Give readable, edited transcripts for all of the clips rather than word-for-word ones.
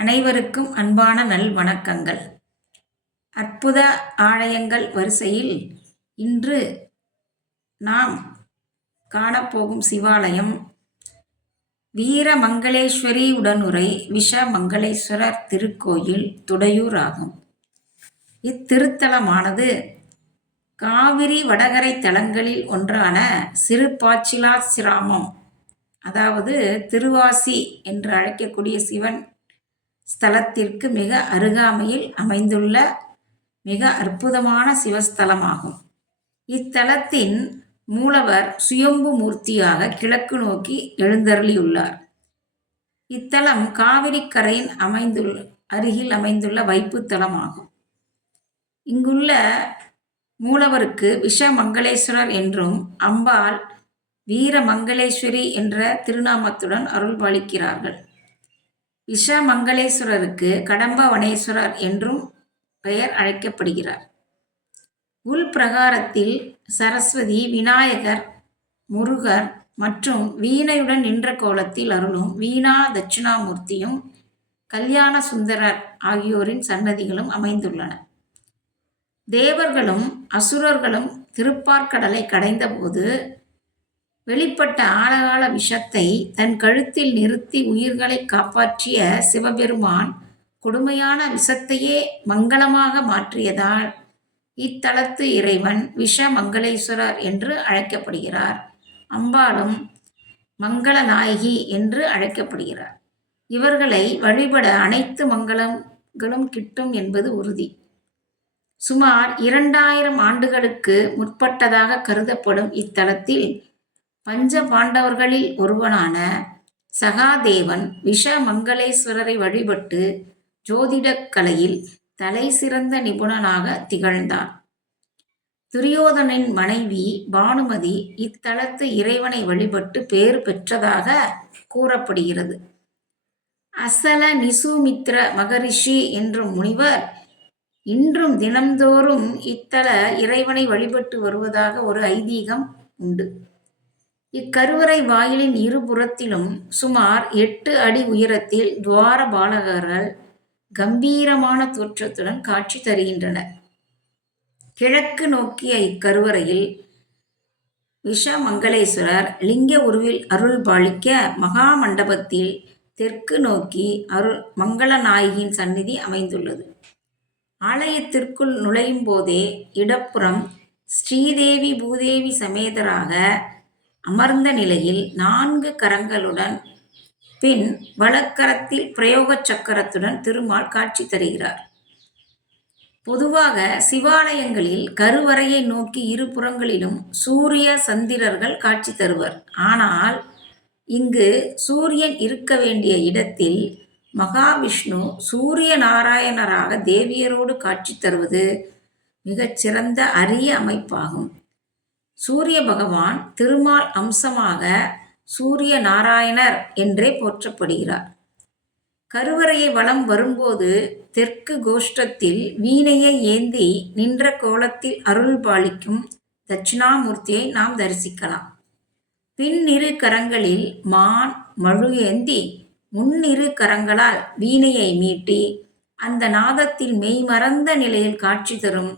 அனைவருக்கும் அன்பான நல் வணக்கங்கள். அற்புத ஆலயங்கள் வரிசையில் இன்று நாம் காணப்போகும் சிவாலயம் வீரமங்களேஸ்வரி உடனுறை விஷமங்களேஸ்வரர் திருக்கோயில் துடையூர் ஆகும். இத்திருத்தலமானது காவிரி வடகரை தலங்களில் ஒன்றான சிறுபாச்சிலாசிராமம், அதாவது திருவாசி என்று அழைக்கக்கூடிய சிவன் ஸ்தலத்திற்கு மிக அருகாமையில் அமைந்துள்ள மிக அற்புதமான சிவஸ்தலமாகும். இத்தலத்தின் மூலவர் சுயம்பு மூர்த்தியாக கிழக்கு நோக்கி எழுந்தருளியுள்ளார். இத்தலம் காவிரி கரையின் அருகில் அமைந்துள்ள வைப்பு தலமாகும். இங்குள்ள மூலவருக்கு விஷமங்களேஸ்வரர் என்றும் அம்பாள் வீரமங்களேஸ்வரி என்ற திருநாமத்துடன் அருள்பாலிக்கிறார்கள். விஷமங்களேஸ்வரருக்கு கடம்பவனேஸ்வரர் என்றும் பெயர் அழைக்கப்படுகிறார். உள் பிரகாரத்தில் சரஸ்வதி, விநாயகர், முருகர் மற்றும் வீணையுடன் நின்ற கோலத்தில் அருளும் வீணா தட்சிணாமூர்த்தியும் கல்யாண சுந்தரர் ஆகியோரின் சன்னதிகளும் அமைந்துள்ளன. தேவர்களும் அசுரர்களும் திருப்பார்கடலை கடைந்தபோது வெளிப்பட்ட ஆழகால விஷத்தை தன் கழுத்தில் நிறுத்தி உயிர்களை காப்பாற்றிய சிவபெருமான் கொடுமையான விஷத்தையே மங்களமாக மாற்றியதால் இத்தலத்து இறைவன் விஷமங்களேஸ்வரர் என்று அழைக்கப்படுகிறார். அம்பாளும் மங்களநாயகி என்று அழைக்கப்படுகிறார். இவர்களை வழிபட அனைத்து மங்களங்களும் கிட்டும் என்பது உறுதி. சுமார் 2000 ஆண்டுகளுக்கு முற்பட்டதாக கருதப்படும் இத்தலத்தில் பஞ்ச பாண்டவர்களில் ஒருவனான சகாதேவன் விஷமங்களேஸ்வரரை வழிபட்டு ஜோதிடக் கலையில் தலை சிறந்த நிபுணனாக திகழ்ந்தான். துரியோதனின் மனைவி பானுமதி இத்தலத்து இறைவனை வழிபட்டு பேறு பெற்றதாக கூறப்படுகிறது. அசல நிசுமித்ர மகரிஷி என்ற முனிவர் இன்றும் தினம்தோறும் இத்தல இறைவனை வழிபட்டு வருவதாக ஒரு ஐதீகம் உண்டு. இக்கருவறை வாயிலின் இருபுறத்திலும் சுமார் 8 அடி உயரத்தில் துவார பாலகர்கள் கம்பீரமான தோற்றத்துடன் காட்சி தருகின்றனர். கிழக்கு நோக்கிய இக்கருவறையில் விஷமங்களேஸ்வரர் லிங்க உருவில் அருள் பாலிக்க, மகா மண்டபத்தில் தெற்கு நோக்கி மங்களநாயகியின் சந்நிதி அமைந்துள்ளது. ஆலயத்திற்குள் நுழையும் போதே இடப்புறம் ஸ்ரீதேவி பூதேவி சமேதராக அமர்ந்த நிலையில் 4 கரங்களுடன் பின் வலக்கரத்தில் பிரயோக சக்கரத்துடன் திருமால் காட்சி தருகிறார். பொதுவாக சிவாலயங்களில் கருவறையை நோக்கி இருபுறங்களிலும் சூரிய சந்திரர்கள் காட்சி தருவர். ஆனால் இங்கு சூரியன் இருக்க வேண்டிய இடத்தில் மகாவிஷ்ணு சூரிய நாராயணராக தேவியரோடு காட்சி தருவது மிகச்சிறந்த அரிய அமைப்பாகும். சூரிய பகவான் திருமால் அம்சமாக சூரிய நாராயணர் என்றே போற்றப்படுகிறார். கருவறையை வலம் வரும்போது தெற்கு கோஷ்டத்தில் வீணையை ஏந்தி நின்ற கோலத்தில் அருள் பாலிக்கும் தட்சிணாமூர்த்தியை நாம் தரிசிக்கலாம். பின்னிரு கரங்களில் மான் மழு ஏந்தி முன்னிரு கரங்களால் வீணையை மீட்டி அந்த நாதத்தில் மெய்மறந்த நிலையில் காட்சி தரும்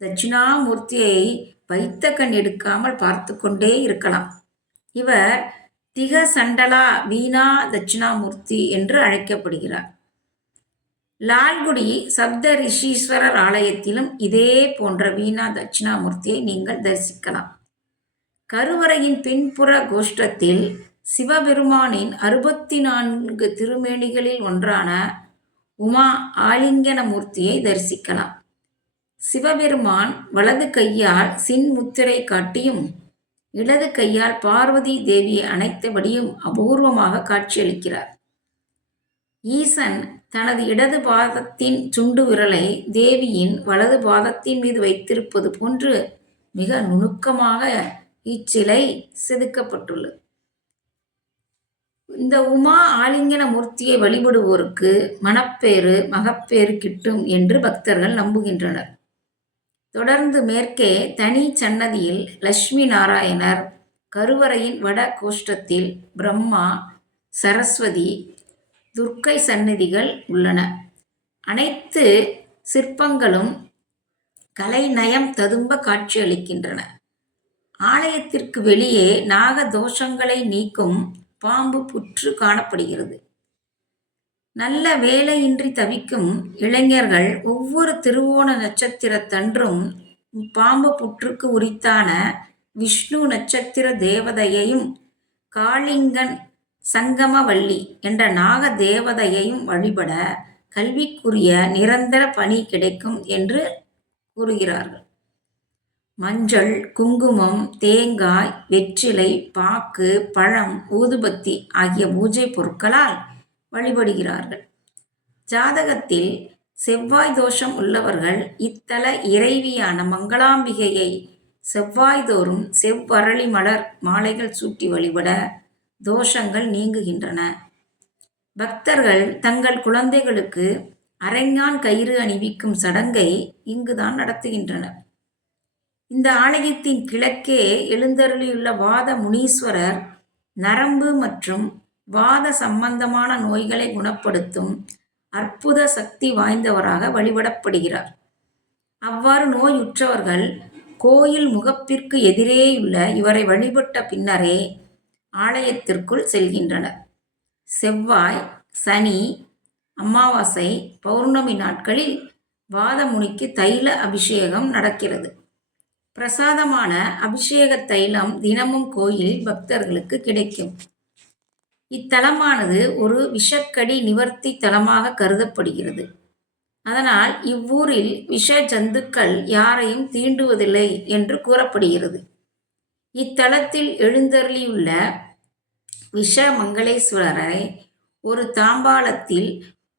தட்சிணாமூர்த்தியை வைத்த கண் எடுக்காமல் பார்த்து கொண்டே இருக்கலாம். இவர் திகசண்டலா வீணா தட்சிணாமூர்த்தி என்று அழைக்கப்படுகிறார். லால்குடி சப்த ரிஷீஸ்வரர் ஆலயத்திலும் இதே போன்ற வீணா தட்சிணாமூர்த்தியை நீங்கள் தரிசிக்கலாம். கருவறையின் பின்புற கோஷ்டத்தில் சிவபெருமானின் 64 திருமேனிகளில் ஒன்றான உமா ஆலிங்கனமூர்த்தியை தரிசிக்கலாம். சிவபெருமான் வலது கையால் சின்முத்திரை காட்டியும் இடது கையால் பார்வதி தேவியை அணைத்தபடியும் அபூர்வமாக காட்சியளிக்கிறார். ஈசன் தனது இடது பாதத்தின் சுண்டு விரலை தேவியின் வலது பாதத்தின் மீது வைத்திருப்பது போன்று மிக நுணுக்கமாக இச்சிலை செதுக்கப்பட்டுள்ளது. இந்த உமா ஆலிங்கன மூர்த்தியை வழிபடுவோருக்கு மணப்பேறு, மகப்பேறு கிட்டும் என்று பக்தர்கள் நம்புகின்றனர். தொடர்ந்து மேற்கே தனி சன்னதியில் லட்சுமி நாராயணர், கருவறையின் வட கோஷ்டத்தில் பிரம்மா, சரஸ்வதி, துர்க்கை சந்நிதிகள் உள்ளன. அனைத்து சிற்பங்களும் கலைநயம் ததும்ப காட்சியளிக்கின்றன. ஆலயத்திற்கு வெளியே நாக தோஷங்களை நீக்கும் பாம்பு புற்று காணப்படுகிறது. நல்ல வேலையின்றி தவிக்கும் இளைஞர்கள் ஒவ்வொரு திருவோண நட்சத்திரத்தன்றும் பாம்பு புற்றுக்கு உரித்தான விஷ்ணு நட்சத்திர தேவதையையும் காளிங்கன் சங்கமவல்லி என்ற நாக தேவதையையும் வழிபட கல்விக்குரிய நிரந்தர பணி கிடைக்கும் என்று கூறுகிறார்கள். மஞ்சள், குங்குமம், தேங்காய், வெற்றிலை, பாக்கு, பழம், ஊதுபத்தி ஆகிய பூஜை பொருட்களால் வழிபடுகிறார்கள். ஜாதகத்தில் செவ்வாய் தோஷம் உள்ளவர்கள் இத்தல இறைவியான மங்களாம்பிகையை செவ்வாய்தோறும் செவ்வரளி மலர் மாலைகள் சூட்டி வழிபட தோஷங்கள் நீங்குகின்றன. பக்தர்கள் தங்கள் குழந்தைகளுக்கு அரைஞான் கயிறு அணிவிக்கும் சடங்கை இங்குதான் நடத்துகின்றனர். இந்த ஆலயத்தின் கிழக்கே எழுந்தருளியுள்ள வாத முனீஸ்வரர் நரம்பு மற்றும் வாத சம்பந்தமான நோய்களை குணப்படுத்தும் அற்புத சக்தி வாய்ந்தவராக வழிபடப்படுகிறார். அவ்வாறு நோயுற்றவர்கள் கோயில் முகப்பிற்கு எதிரேயுள்ள இவரை வழிபட்ட பின்னரே ஆலயத்திற்குள் செல்கின்றனர். செவ்வாய், சனி, அமாவாசை, பௌர்ணமி நாட்களில் வாதமுனிக்கு தைல அபிஷேகம் நடக்கிறது. பிரசாதமான அபிஷேக தைலம் தினமும் கோயிலில் பக்தர்களுக்கு கிடைக்கும். இத்தலமானது ஒரு விஷக்கடி நிவர்த்தி தலமாக கருதப்படுகிறது. அதனால் இவ்வூரில் விஷ ஜந்துக்கள் யாரையும் தீண்டுவதில்லை என்று கூறப்படுகிறது. இத்தலத்தில் எழுந்தருளியுள்ள விஷமங்களேஸ்வரரை ஒரு தாம்பாளத்தில்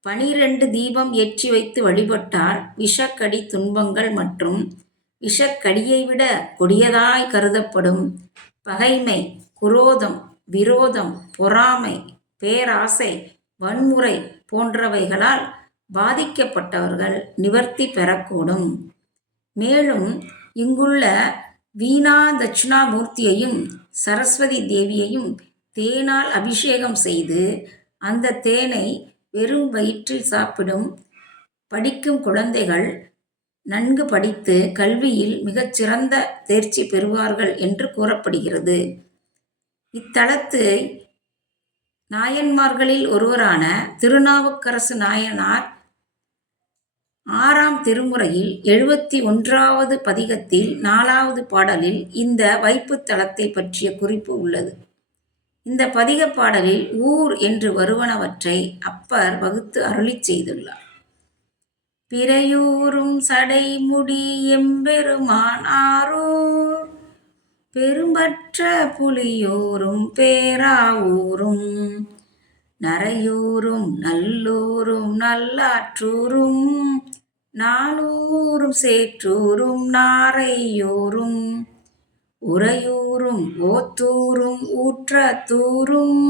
12 தீபம் ஏற்றி வைத்து வழிபட்டால் விஷக்கடி துன்பங்கள் மற்றும் விஷக்கடியை விட கொடியதாய் கருதப்படும் பகைமை, குரோதம், விரோதம், பொறாமை, பேராசை, வன்முறை போன்றவைகளால் பாதிக்கப்பட்டவர்கள் நிவர்த்தி பெறக்கூடும். மேலும் இங்குள்ள வீணா தட்சிணாமூர்த்தியையும் சரஸ்வதி தேவியையும் தேனால் அபிஷேகம் செய்து அந்த தேனை வெறும் வயிற்றில் சாப்பிடும் படிக்கும் குழந்தைகள் நன்கு படித்து கல்வியில் மிகச்சிறந்த தேர்ச்சி பெறுவார்கள் என்று கூறப்படுகிறது. இத்தலத்து நாயன்மார்களில் ஒருவரான திருநாவுக்கரசு நாயனார் 6ஆம் திருமுறையில் 71வது பதிகத்தில் 4வது பாடலில் இந்த வைப்புத் தலத்தை பற்றிய குறிப்பு உள்ளது. இந்த பதிகப் பாடலில் ஊர் என்று வருவனவற்றை அப்பர் வகுத்து அருளிச் செய்துள்ளார். பிறையூரும் சடைமுடி எம்பெருமான் ஆரூர் பெரும்பற்ற புலியூரும் பேராவூரும் நரையூரும் நல்லூரும் நல்லாற்றூரும் நாளூரும் சேற்றூரும் நாரையூரும் உறையூரும் ஓத்தூரும் ஊற்றத்தூரும்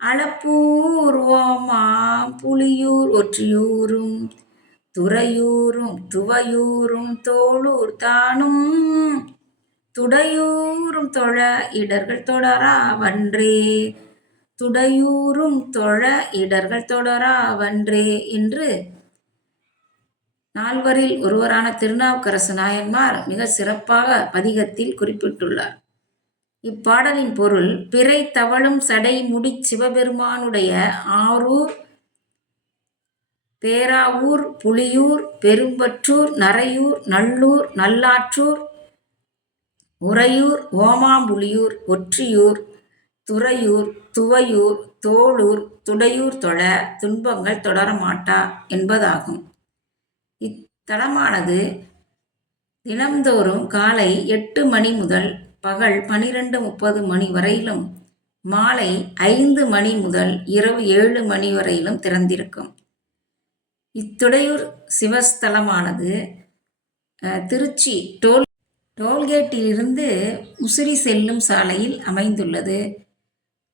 அளப்பூர் ஓமாம் புலியூர் ஒற்றியூரும் துறையூரும் துவையூரும் தோளூர் தானும் துடையூரும் தொழ இடர்கள் தொடரா வன்றே துடையூரும் தொழ இடர்கள் தொடரா வன்றே என்று நால்வரில் ஒருவரான திருநாவுக்கரசு நாயன்மார் மிக சிறப்பாக பதிகத்தில் குறிப்பிட்டுள்ளார். இப்பாடலின் பொருள் பிறை தவழும் சடை முடி சிவபெருமானுடைய ஆரூர், பேராவூர், புலியூர், பெரும்பற்றூர், நரையூர், நல்லூர், நல்லாற்றூர், உறையூர், ஓமாம்புலியூர், ஒற்றியூர், துறையூர், துவையூர், தோளூர், துடையூர் தொழ துன்பங்கள் தொடரமாட்டா என்பதாகும். இத்தலமானது தினம்தோறும் காலை 8 மணி முதல் பகல் 12:30 மணி வரையிலும் மாலை 5 மணி முதல் இரவு 7 மணி வரையிலும் திறந்திருக்கும். இத்துடையூர் சிவஸ்தலமானது திருச்சி டோல்கேட்டிலிருந்து முசிறி செல்லும் சாலையில் அமைந்துள்ளது.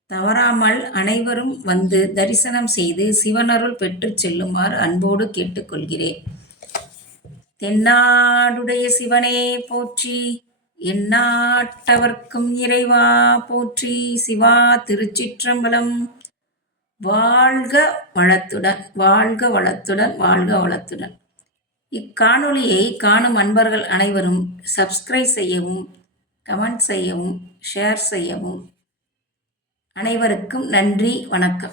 தவறாமல் அனைவரும் வந்து தரிசனம் செய்து சிவனருள் பெற்று செல்லுமாறு அன்போடு கேட்டுக்கொள்கிறேன். தென்னாடுடைய சிவனே போற்றி, எந்நாட்டவர்க்கும் இறைவா போற்றி. சிவா திருச்சிற்றம்பலம். வாழ்க வளத்துடன், வாழ்க வளத்துடன், வாழ்க வளத்துடன். இக்காணொளியை காணும் அன்பர்கள் அனைவரும் சப்ஸ்கிரைப் செய்யவும், கமெண்ட் செய்யவும், ஷேர் செய்யவும். அனைவருக்கும் நன்றி, வணக்கம்.